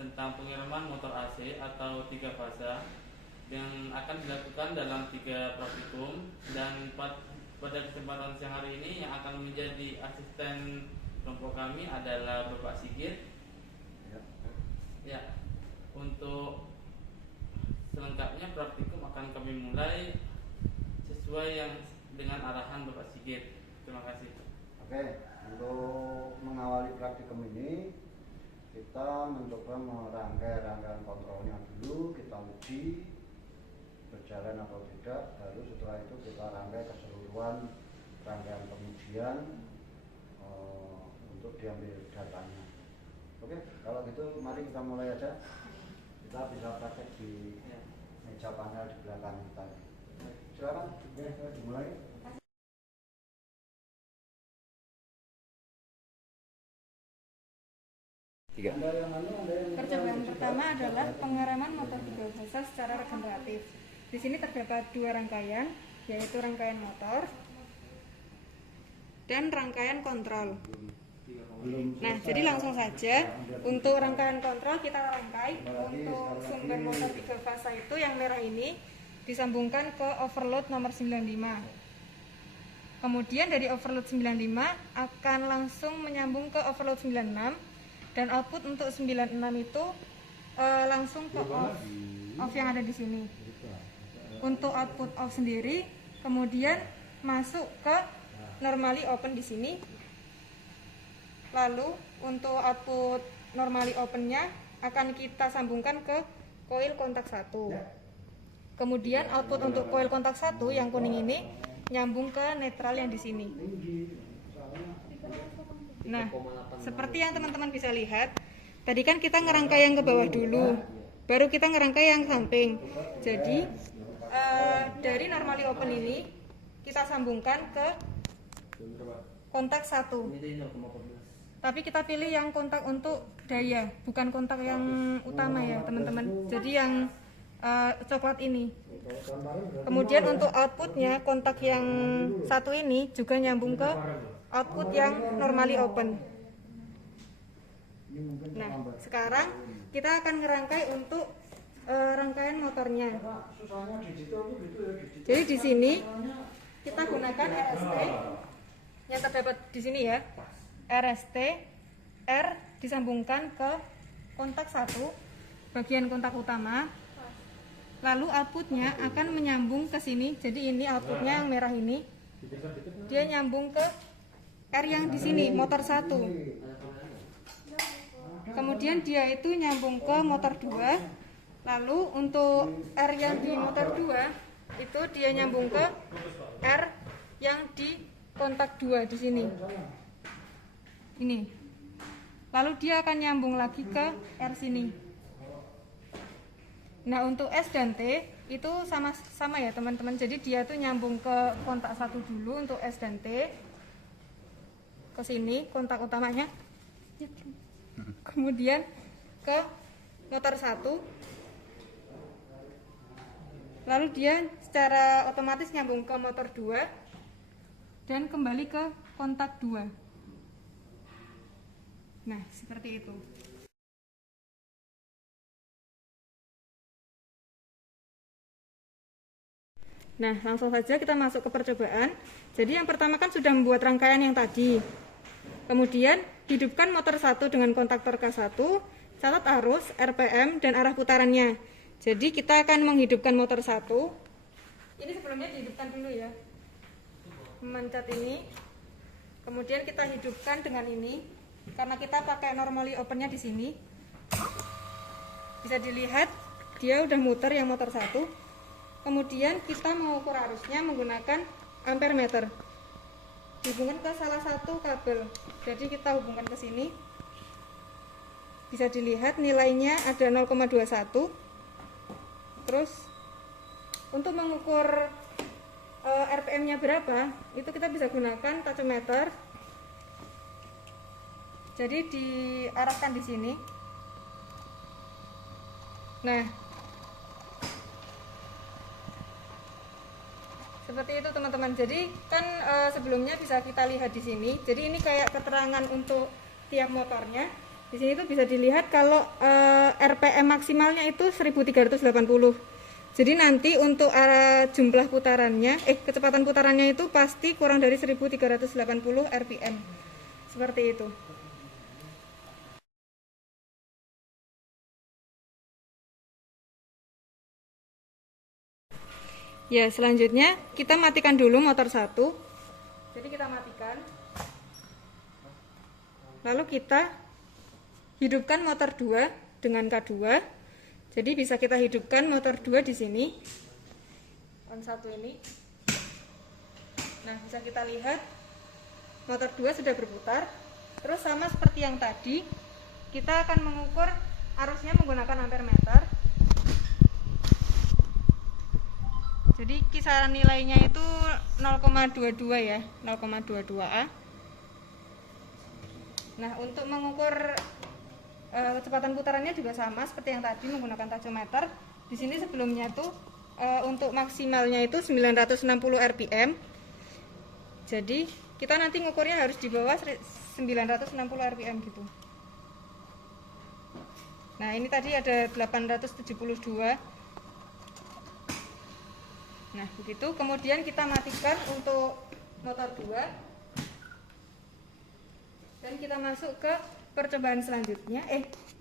tentang pengiriman motor AC atau 3 fasa yang akan dilakukan dalam 3 praktikum. Dan pada kesempatan siang hari ini yang akan menjadi asisten kelompok kami adalah Bapak Sigit. Ya, untuk selengkapnya praktikum akan kami mulai sesuai yang dengan arahan Bapak Sigit. Terima kasih. Oke, untuk mengawali praktikum ini kita mencoba merangkai rangkaian kontrolnya dulu, kita uji berjalan atau tidak, baru setelah itu kita rangkai keseluruhan rangkaian pengujian untuk diambil datanya. Oke, kalau gitu mari kita mulai aja. Kita bisa praktek di meja panel di belakang kita. Silakan, dimulai. Percobaan pertama adalah pengaraman motor 3 fasa secara regeneratif. Di sini terdapat 2 rangkaian, yaitu rangkaian motor dan rangkaian kontrol. Nah, jadi langsung saja untuk rangkaian kontrol kita rangkai. Untuk sumber motor 3 fasa itu yang merah ini disambungkan ke overload nomor 95. Kemudian dari overload 95 akan langsung menyambung ke overload 96. Dan output untuk 96 itu langsung ke off yang ada di sini. Untuk output off sendiri, kemudian masuk ke normally open di sini. Lalu untuk output normally opennya akan kita sambungkan ke coil kontak 1. Kemudian output untuk coil kontak 1 yang kuning ini nyambung ke netral yang di sini. Nah, seperti yang teman-teman bisa lihat, tadi kan kita ngerangkai yang ke bawah dulu, baru kita ngerangkai yang samping. Jadi dari normally open ini kita sambungkan ke kontak 1. Tapi kita pilih yang kontak untuk daya, bukan kontak yang utama ya teman-teman. Jadi yang coklat ini. Kemudian untuk outputnya, kontak yang 1 ini juga nyambung ke output yang normally open. Nah, sekarang kita akan ngerangkai untuk rangkaian motornya. Jadi di sini kita gunakan RST yang terdapat di sini ya. RST R disambungkan ke kontak 1 bagian kontak utama. Lalu outputnya akan menyambung ke sini. Jadi ini outputnya yang merah ini. Dia nyambung ke R yang di sini, motor 1. Kemudian dia itu nyambung ke motor 2. Lalu untuk R yang di motor 2 itu dia nyambung ke R yang di kontak 2 di sini. Ini. Lalu dia akan nyambung lagi ke R sini. Nah, untuk S dan T itu sama ya teman-teman. Jadi dia tuh nyambung ke kontak 1 dulu untuk S dan T. Ke sini kontak utamanya, kemudian ke motor 1, lalu dia secara otomatis nyambung ke motor 2 dan kembali ke kontak 2. Nah, seperti itu. Nah, langsung saja kita masuk ke percobaan. Jadi yang pertama kan sudah membuat rangkaian yang tadi. Kemudian hidupkan motor 1 dengan kontaktor K1, catat arus, RPM, dan arah putarannya. Jadi kita akan menghidupkan motor 1. Ini sebelumnya dihidupkan dulu ya. Memencet ini. Kemudian kita hidupkan dengan ini. Karena kita pakai normally opennya di sini. Bisa dilihat dia udah muter yang motor 1. Kemudian kita mengukur arusnya menggunakan ampere meter. Dihubungkan ke salah satu kabel. Jadi kita hubungkan ke sini. Bisa dilihat nilainya ada 0,21. Terus untuk mengukur RPM-nya berapa, itu kita bisa gunakan tachometer. Jadi diarahkan di sini. Nah, seperti itu teman-teman. Jadi kan sebelumnya bisa kita lihat di sini. Jadi ini kayak keterangan untuk tiap motornya. Di sini tuh bisa dilihat kalau RPM maksimalnya itu 1380. Jadi nanti untuk jumlah putarannya, kecepatan putarannya itu pasti kurang dari 1380 RPM. Seperti itu. Ya, selanjutnya kita matikan dulu motor 1. Jadi kita matikan. Lalu kita hidupkan motor 2 dengan K2. Jadi bisa kita hidupkan motor 2 di sini. On 1 ini. Nah, bisa kita lihat motor 2 sudah berputar. Terus sama seperti yang tadi, kita akan mengukur arusnya menggunakan ampere meter. Jadi kisaran nilainya itu 0,22 ya, 0,22A. Nah, untuk mengukur kecepatan putarannya juga sama seperti yang tadi menggunakan tachometer. Di sini sebelumnya tuh untuk maksimalnya itu 960 rpm. Jadi kita nanti ngukurnya harus di bawah 960 rpm gitu. Nah, ini tadi ada 872. Nah, begitu. Kemudian kita matikan untuk motor 2. Dan kita masuk ke percobaan selanjutnya.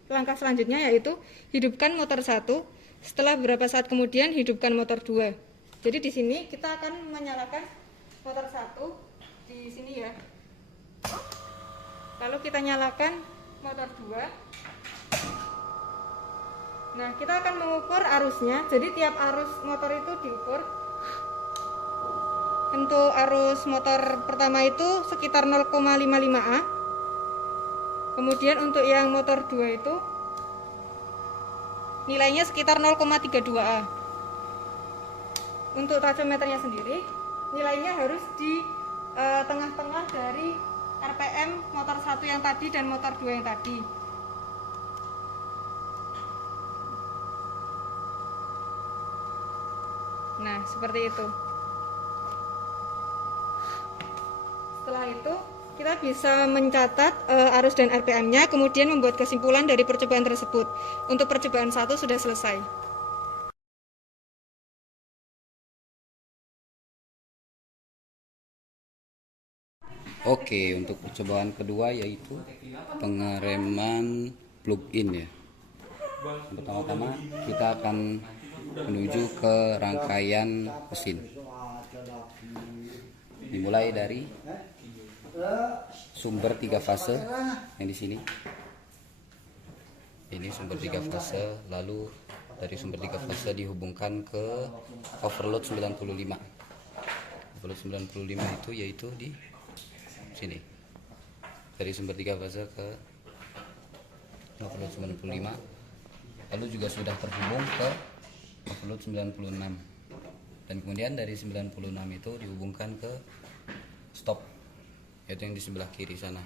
Langkah selanjutnya yaitu hidupkan motor 1. Setelah beberapa saat kemudian hidupkan motor 2. Jadi di sini kita akan menyalakan motor 1 di sini ya. Lalu kita nyalakan motor 2. Nah, kita akan mengukur arusnya. Jadi tiap arus motor itu diukur. Untuk arus motor pertama itu sekitar 0,55A. Kemudian untuk yang motor 2 itu nilainya sekitar 0,32A. Untuk tachometernya sendiri nilainya harus di tengah-tengah dari RPM motor 1 yang tadi dan motor 2 yang tadi. Nah, seperti itu. Setelah itu kita bisa mencatat arus dan RPM-nya, kemudian membuat kesimpulan dari percobaan tersebut. Untuk percobaan 1 sudah selesai. Oke, untuk percobaan kedua yaitu pengereman plug-in ya. Pertama-tama kita akan menuju ke rangkaian mesin. Dimulai dari sumber 3 fase yang di sini. Ini sumber 3 fase, lalu dari sumber 3 fase dihubungkan ke overload 95. Overload 95 itu yaitu di sini. Dari sumber 3 fase ke overload 95. Lalu juga sudah terhubung ke overload 96. Dan kemudian dari 96 itu dihubungkan ke stop, yaitu yang di sebelah kiri sana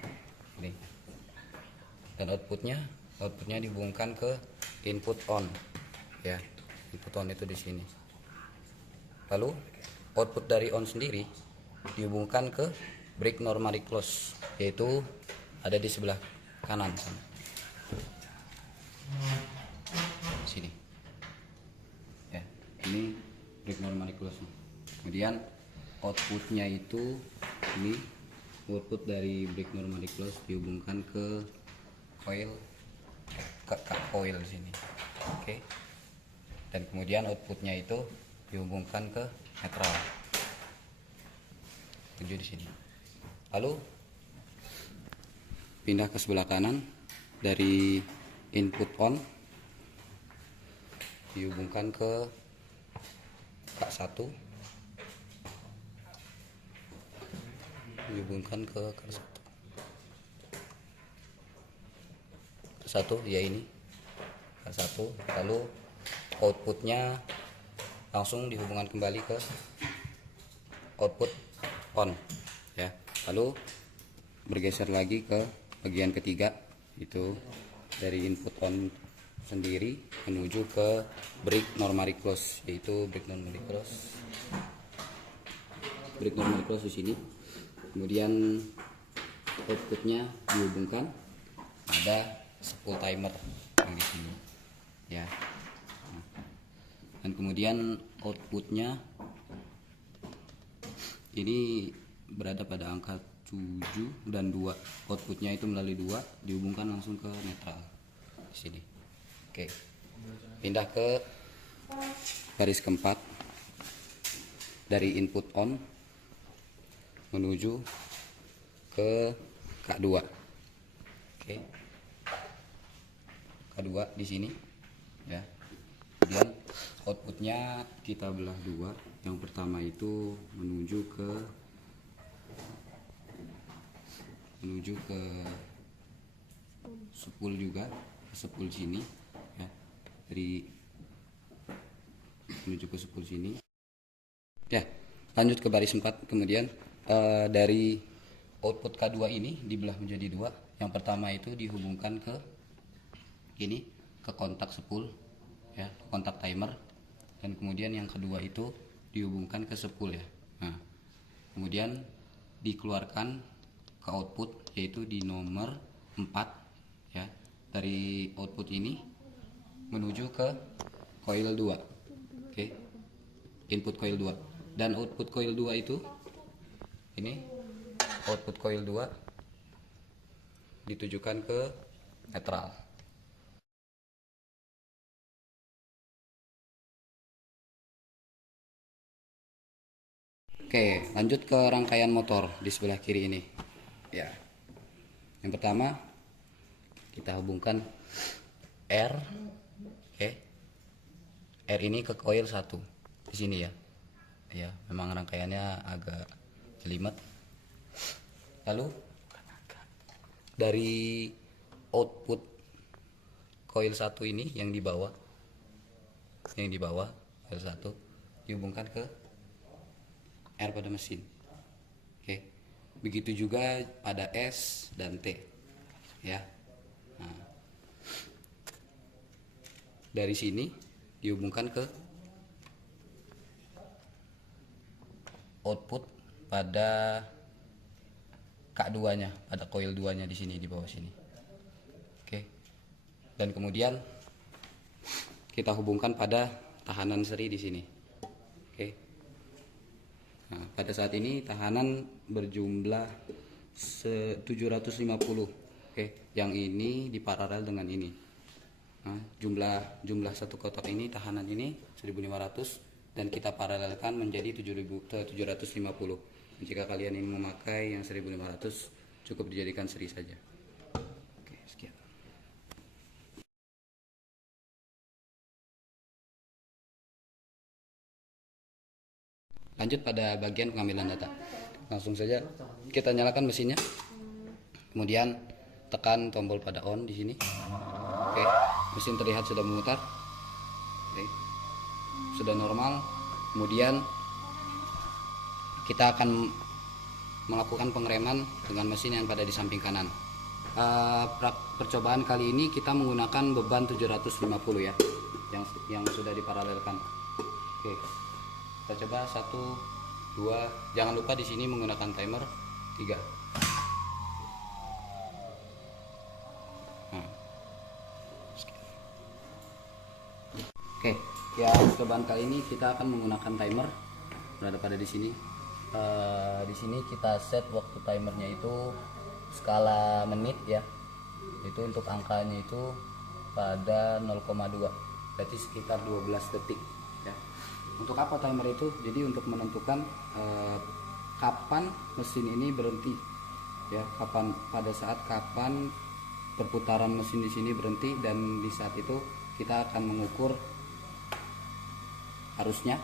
ini. Dan outputnya dihubungkan ke input on ya, input on itu di sini. Lalu output dari on sendiri dihubungkan ke brake normally close, yaitu ada di sebelah kanan sana. Sini ya, ini brake normally close. Kemudian outputnya itu ini, output dari brake normally close dihubungkan ke coil, ke coil sini. Oke. Dan kemudian outputnya itu dihubungkan ke netral, tujuh di sini. Lalu pindah ke sebelah kanan, dari input on dihubungkan ke K1, dihubungkan ke K1 ya, ini K1. Lalu outputnya langsung dihubungkan kembali ke output on ya. Lalu bergeser lagi ke bagian ketiga, itu dari input on sendiri menuju ke brake normally close, yaitu brake normally close di sini. Kemudian outputnya dihubungkan pada spool timer yang di sini ya. Nah, dan kemudian outputnya ini berada pada angka 7 dan 2. Outputnya itu melalui 2 dihubungkan langsung ke netral di sini. Oke. Pindah ke baris keempat. Dari input on menuju ke K2. Oke. K2 di sini ya. Kemudian outputnya kita belah 2. Yang pertama itu menuju ke spool juga, ke spool sini ya. Dari menuju ke spool sini. Ya, lanjut ke baris 4. Kemudian dari output K2 ini dibelah menjadi 2. Yang pertama itu dihubungkan ke ini, ke kontak spool ya, kontak timer. Dan kemudian yang kedua itu dihubungkan ke spool ya. Nah, kemudian dikeluarkan ke output yaitu di nomor 4 ya. Dari output ini menuju ke coil 2. Oke. Input coil 2. Dan output coil 2 itu ini, output coil 2 ditujukan ke netral. Oke, lanjut ke rangkaian motor di sebelah kiri ini ya. Yang pertama kita hubungkan R. Oke. R ini ke coil 1 di sini ya. Ya, memang rangkaiannya agak jelimet. Lalu dari output coil 1 ini yang di bawah coil 1 dihubungkan ke R pada mesin. Oke. Begitu juga pada S dan T ya. Nah, dari sini dihubungkan ke output pada K2-nya, pada coil 2-nya di sini, di bawah sini. Oke. Dan kemudian kita hubungkan pada tahanan seri di sini. Oke. Nah, pada saat ini tahanan berjumlah 750. Oke, yang ini diparalel dengan ini. Nah, jumlah satu kotak ini, tahanan ini 1500 dan kita paralelkan menjadi 750. Jika kalian ingin memakai yang 1500 cukup dijadikan seri saja. Oke, sekian. Lanjut pada bagian pengambilan data. Langsung saja kita nyalakan mesinnya. Kemudian tekan tombol pada on di sini. Oke, mesin terlihat sudah memutar. Oke. Sudah normal. Kemudian kita akan melakukan pengereman dengan mesin yang pada di samping kanan. Percobaan kali ini kita menggunakan beban 750 ya, yang sudah diparalelkan. Oke, kita coba 1, 2. Jangan lupa di sini menggunakan timer 3. Nah. Oke, ya percobaan kali ini kita akan menggunakan timer berada pada di sini. Di sini kita set waktu timernya itu skala menit ya. Itu untuk angkanya itu pada 0,2. Berarti sekitar 12 detik ya. Untuk apa timer itu? Jadi untuk menentukan kapan mesin ini berhenti ya, pada saat kapan perputaran mesin di sini berhenti, dan di saat itu kita akan mengukur arusnya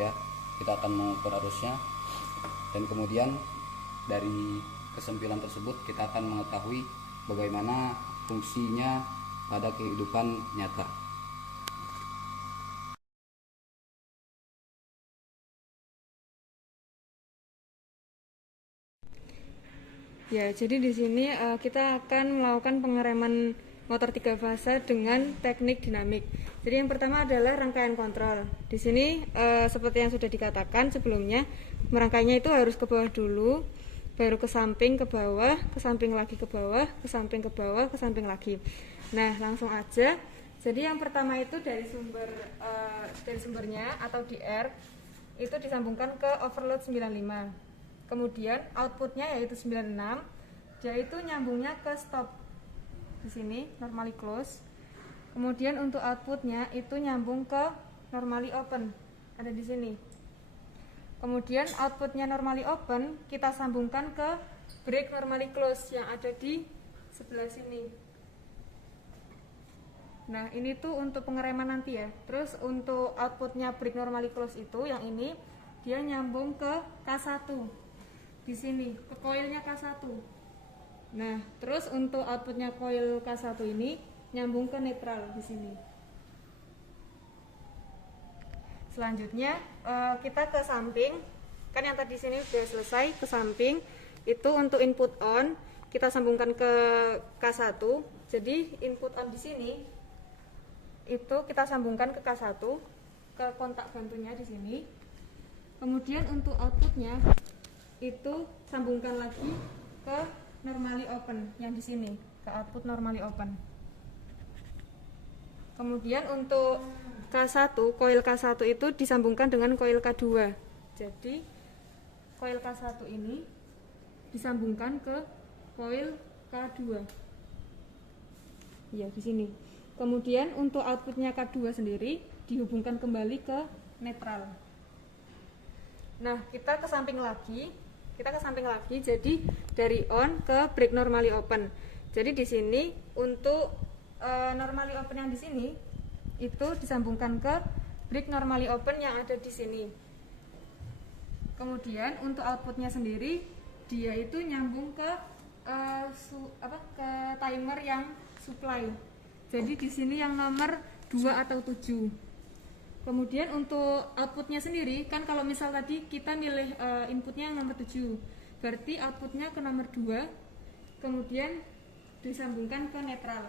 ya. Kita akan mengukur arusnya, dan kemudian dari kesempilan tersebut kita akan mengetahui bagaimana fungsinya pada kehidupan nyata. Ya, jadi di sini kita akan melakukan pengereman motor 3 fase dengan teknik dinamik. Jadi yang pertama adalah rangkaian kontrol. Di sini seperti yang sudah dikatakan sebelumnya, merangkainya itu harus ke bawah dulu, baru ke samping, ke bawah, ke samping lagi ke bawah, ke samping ke bawah, ke samping lagi. Nah, langsung aja. Jadi yang pertama itu dari sumbernya atau DR itu disambungkan ke overload 95. Kemudian outputnya yaitu 96, dia itu nyambungnya ke stop di sini normally close. Kemudian untuk outputnya itu nyambung ke normally open, ada di sini. Kemudian outputnya normally open kita sambungkan ke break normally close yang ada di sebelah sini. Nah, ini tuh untuk pengereman nanti ya. Terus untuk outputnya break normally close itu yang ini dia nyambung ke K1 di sini, ke koilnya K1. Nah, terus untuk outputnya coil K1 ini nyambung ke netral di sini. Selanjutnya kita ke samping, kan yang tadi sini sudah selesai, ke samping itu untuk input on kita sambungkan ke K1. Jadi input on di sini itu kita sambungkan ke K1 ke kontak bantunya di sini. Kemudian untuk outputnya itu sambungkan lagi ke normally open yang di sini, ke output normally open. Kemudian untuk K1, coil K1 itu disambungkan dengan coil K2. Jadi coil K1 ini disambungkan ke coil K2. Ya, di sini. Kemudian untuk outputnya K2 sendiri dihubungkan kembali ke netral. Nah, kita ke samping lagi. Jadi dari on ke break normally open. Jadi di sini untuk normally open yang di sini itu disambungkan ke break normally open yang ada di sini. Kemudian untuk outputnya sendiri dia itu nyambung ke ke timer yang supply. Jadi di sini yang nomor 2 atau 7. Kemudian untuk outputnya sendiri kan kalau misal tadi kita milih inputnya yang nomor 7, berarti outputnya ke nomor 2, kemudian disambungkan ke netral.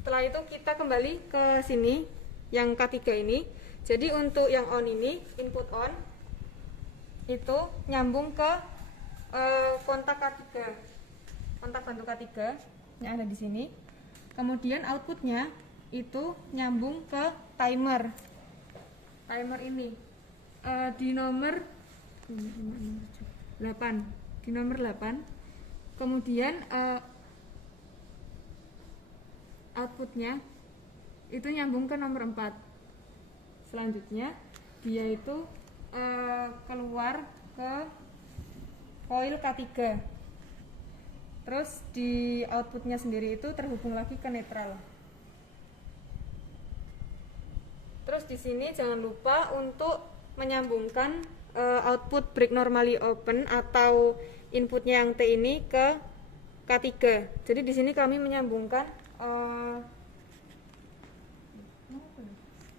Setelah itu kita kembali ke sini yang K3 ini. Jadi untuk yang on ini, input on itu nyambung ke kontak K3, kontak bantu K3 yang ada di sini. Kemudian outputnya itu nyambung ke timer ini di nomor 8, kemudian outputnya itu nyambung ke nomor 4. Selanjutnya dia itu keluar ke coil K3. Terus di outputnya sendiri itu terhubung lagi ke netral. Terus di sini jangan lupa untuk menyambungkan output break normally open atau inputnya yang T ini ke K3. Jadi di sini kami menyambungkan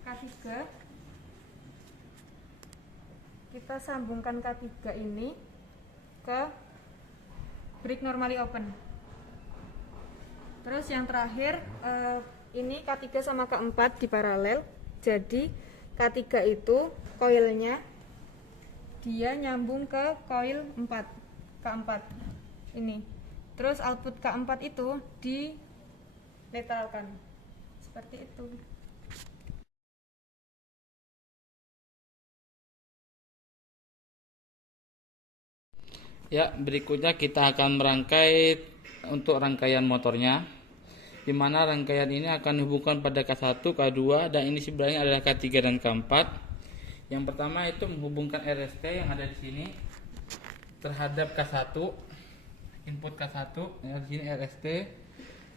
K3. Kita sambungkan K3 ini ke break normally open. Terus yang terakhir ini K3 sama K4 di paralel. Jadi K3 itu koilnya dia nyambung ke coil 4, K4 ini. Terus output K4 itu dinetralkan seperti itu. Ya, berikutnya kita akan merangkai untuk rangkaian motornya, di mana rangkaian ini akan dihubungkan pada K1, K2, dan ini sebenarnya adalah K3 dan K4. Yang pertama itu menghubungkan RST yang ada di sini terhadap K1, input K1 yang di sini RST,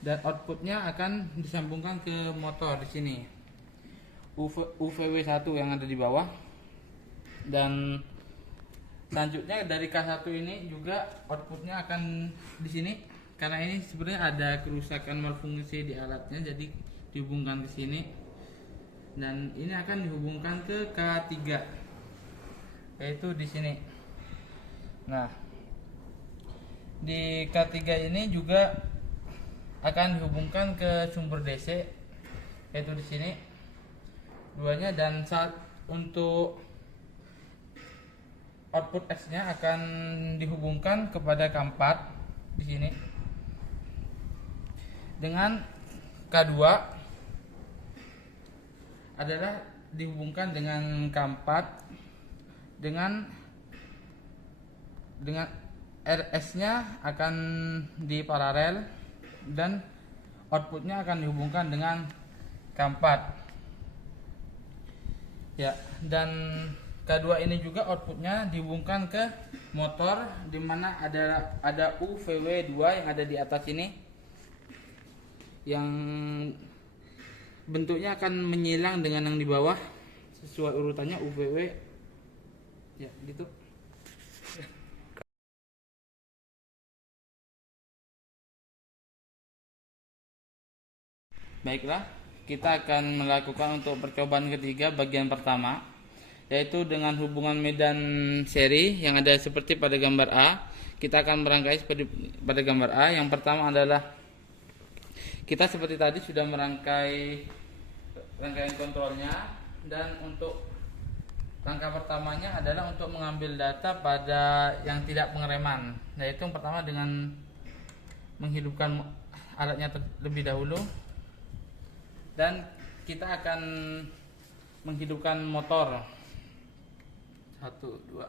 dan outputnya akan disambungkan ke motor di sini UVW1 yang ada di bawah. Dan selanjutnya dari K1 ini juga outputnya akan di sini, karena ini sebenarnya ada kerusakan malfungsi di alatnya, jadi dihubungkan ke sini. Dan ini akan dihubungkan ke K3, yaitu di sini. Nah, di K3 ini juga akan dihubungkan ke sumber DC, yaitu di sini duanya. Dan saat untuk output X-nya akan dihubungkan kepada K4 di sini. dengan K2 adalah dihubungkan dengan K4 dengan RS-nya akan di paralel dan outputnya akan dihubungkan dengan K4 ya, dan K2 ini juga outputnya dihubungkan ke motor, dimana ada UVW2 yang ada di atas ini yang bentuknya akan menyilang dengan yang di bawah sesuai urutannya UVW ya gitu. Baiklah, kita akan melakukan untuk percobaan ketiga bagian pertama, yaitu dengan hubungan medan seri yang ada seperti pada gambar A. Kita akan merangkai seperti pada gambar A. Yang pertama adalah kita seperti tadi sudah merangkai rangkaian kontrolnya, dan untuk langkah pertamanya adalah untuk mengambil data pada yang tidak pengereman, yaitu yang pertama dengan menghidupkan alatnya terlebih dahulu, dan kita akan menghidupkan motor. 1, 2.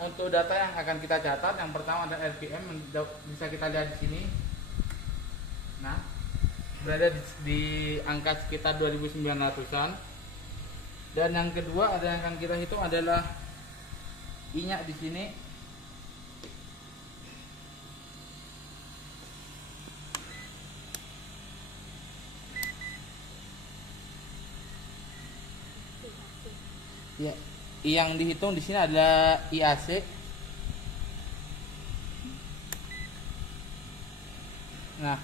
Untuk data yang akan kita catat, yang pertama ada RPM, bisa kita lihat di sini. Nah, berada di angka sekitar 2900-an. Dan yang kedua ada yang akan kita hitung adalah I-nya di sini. Ya, yang dihitung di sini adalah IAC. Nah,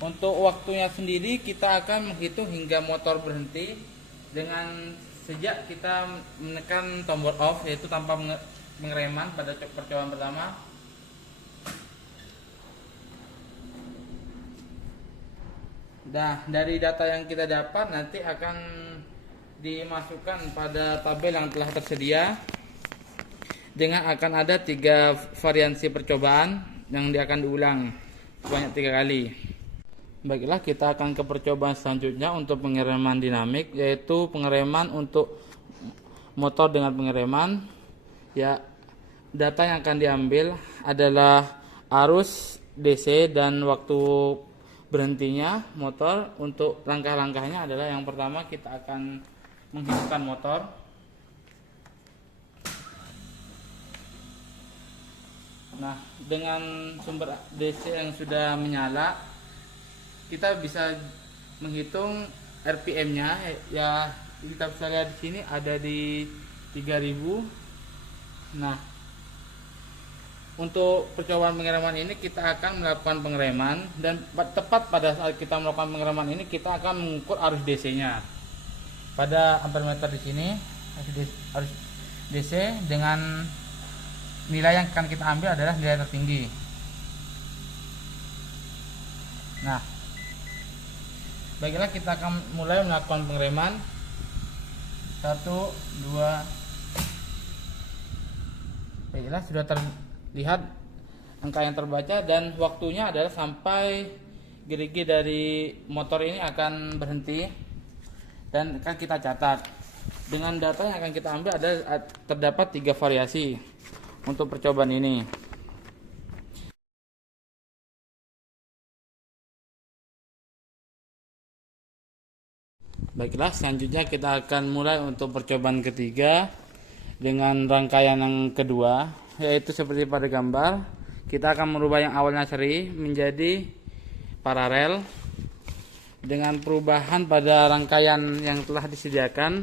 untuk waktunya sendiri kita akan menghitung hingga motor berhenti dengan sejak kita menekan tombol off, yaitu tanpa pengereman pada percobaan pertama. Nah, dari data yang kita dapat nanti akan dimasukkan pada tabel yang telah tersedia, dengan akan ada 3 variansi percobaan yang akan diulang sebanyak 3 kali. Baiklah, kita akan ke percobaan selanjutnya untuk pengereman dinamik, yaitu pengereman untuk motor dengan pengereman. Ya, data yang akan diambil adalah arus DC dan waktu berhentinya motor. Untuk langkah-langkahnya adalah yang pertama kita akan menghidupkan motor. Nah, dengan sumber DC yang sudah menyala, kita bisa menghitung RPM-nya. Ya, kita bisa lihat di sini ada di 3000. Nah, untuk percobaan pengereman ini kita akan melakukan pengereman, dan tepat pada saat kita melakukan pengereman ini kita akan mengukur arus DC-nya. Pada ampermeter di sini arus DC dengan nilai yang akan kita ambil adalah nilai tertinggi. Nah, baiklah, kita akan mulai melakukan pengereman. 1, 2. Baiklah, sudah terlihat angka yang terbaca, dan waktunya adalah sampai gerigi dari motor ini akan berhenti, dan akan kita catat. Dengan data yang akan kita ambil terdapat 3 variasi untuk percobaan ini. Baiklah, selanjutnya kita akan mulai untuk percobaan ketiga dengan rangkaian yang kedua, yaitu seperti pada gambar. Kita akan merubah yang awalnya seri menjadi paralel dengan perubahan pada rangkaian yang telah disediakan,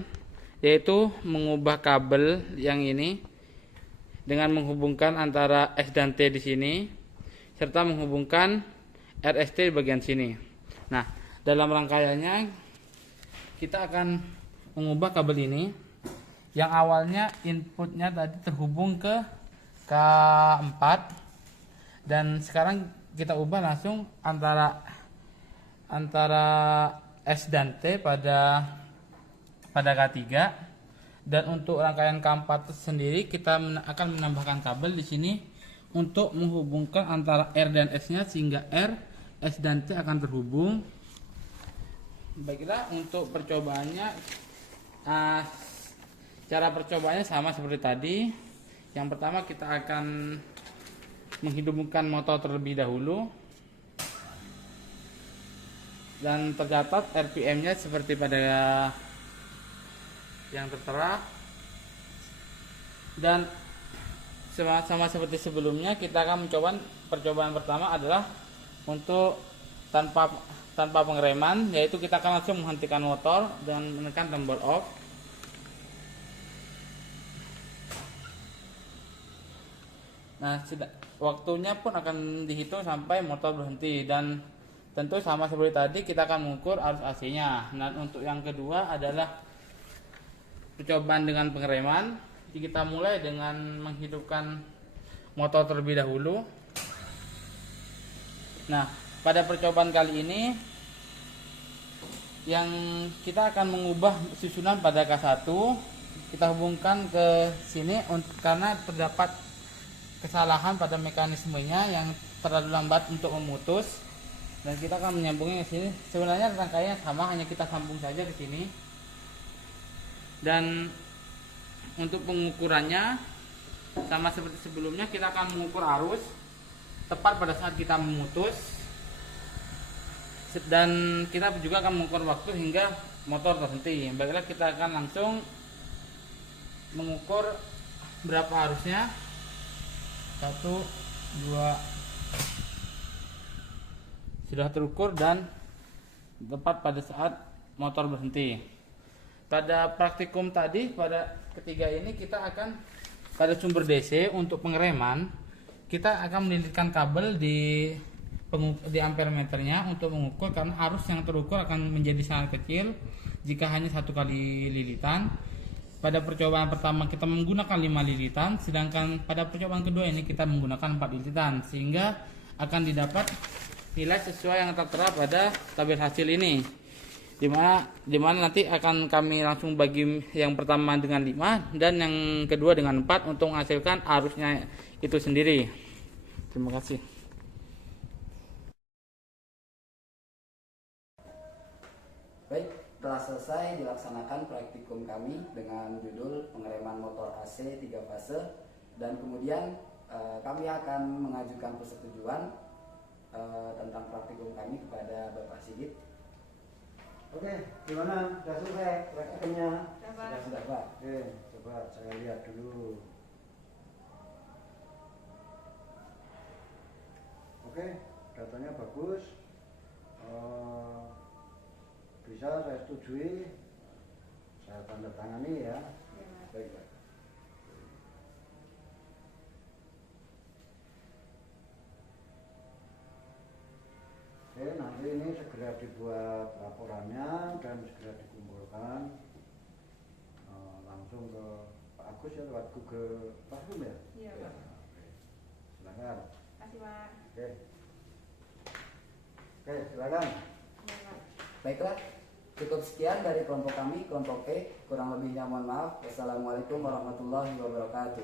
yaitu mengubah kabel yang ini dengan menghubungkan antara S dan T di sini, serta menghubungkan RST di bagian sini. Nah, dalam rangkaiannya kita akan mengubah kabel ini yang awalnya inputnya tadi terhubung ke K4, dan sekarang kita ubah langsung antara S dan T pada K3. Dan untuk rangkaian K4 sendiri kita akan menambahkan kabel di sini untuk menghubungkan antara R dan S-nya sehingga R, S dan C akan terhubung. Baiklah, untuk percobaannya cara percobaannya sama seperti tadi. Yang pertama kita akan menghidupkan motor terlebih dahulu dan tercatat RPM-nya seperti pada yang tertera. Dan sama seperti sebelumnya, kita akan mencoba percobaan pertama adalah untuk tanpa pengereman, yaitu kita akan langsung menghentikan motor dan menekan tombol off. Nah, waktunya pun akan dihitung sampai motor berhenti, dan tentu sama seperti tadi kita akan mengukur arus AC-nya. Nah, untuk yang kedua adalah percobaan dengan pengereman. Jadi kita mulai dengan menghidupkan motor terlebih dahulu. Nah, pada percobaan kali ini yang kita akan mengubah susunan pada K1, kita hubungkan ke sini karena terdapat kesalahan pada mekanismenya yang terlalu lambat untuk memutus, dan kita akan menyambungnya ke sini. Sebenarnya rangkaiannya sama, hanya kita sambung saja ke sini. Dan untuk pengukurannya sama seperti sebelumnya, kita akan mengukur arus tepat pada saat kita memutus, dan kita juga akan mengukur waktu hingga motor terhenti. Baiklah, kita akan langsung mengukur berapa arusnya. 1, 2, sudah terukur dan tepat pada saat motor berhenti. Pada praktikum tadi, pada ketiga ini kita akan pada sumber DC untuk pengereman, kita akan melilitkan kabel di ampermeternya untuk mengukur, karena arus yang terukur akan menjadi sangat kecil jika hanya 1 kali lilitan. Pada percobaan pertama kita menggunakan 5 lilitan, sedangkan pada percobaan kedua ini kita menggunakan 4 lilitan, sehingga akan didapat nilai sesuai yang tertera pada tabel hasil ini. Dimana nanti akan kami langsung bagi yang pertama dengan 5 dan yang kedua dengan 4 untuk menghasilkan arusnya itu sendiri. Terima kasih. Baik, telah selesai dilaksanakan praktikum kami dengan judul pengereman motor AC 3 fase, dan kemudian kami akan mengajukan persetujuan tentang praktikum kami kepada Bapak Sigit. Oke, gimana? Sudah selesai praktikumnya? Sudah Pak. Oke, coba saya lihat dulu. Oke, datanya bagus. Bisa saya setujui. Saya tanda tangani ya. Baik, Pak. Oke, nanti ini segera dibuat laporannya dan segera dikumpulkan langsung ke Pak Agus ya, lewat Google Classroom ya? Iya, Pak. Oke. Silakan. Terima kasih, Pak. Oke, silakan. Iya, Pak. Baiklah, cukup sekian dari kelompok kami, kelompok E. Kurang lebihnya mohon maaf. Wassalamualaikum warahmatullahi wabarakatuh.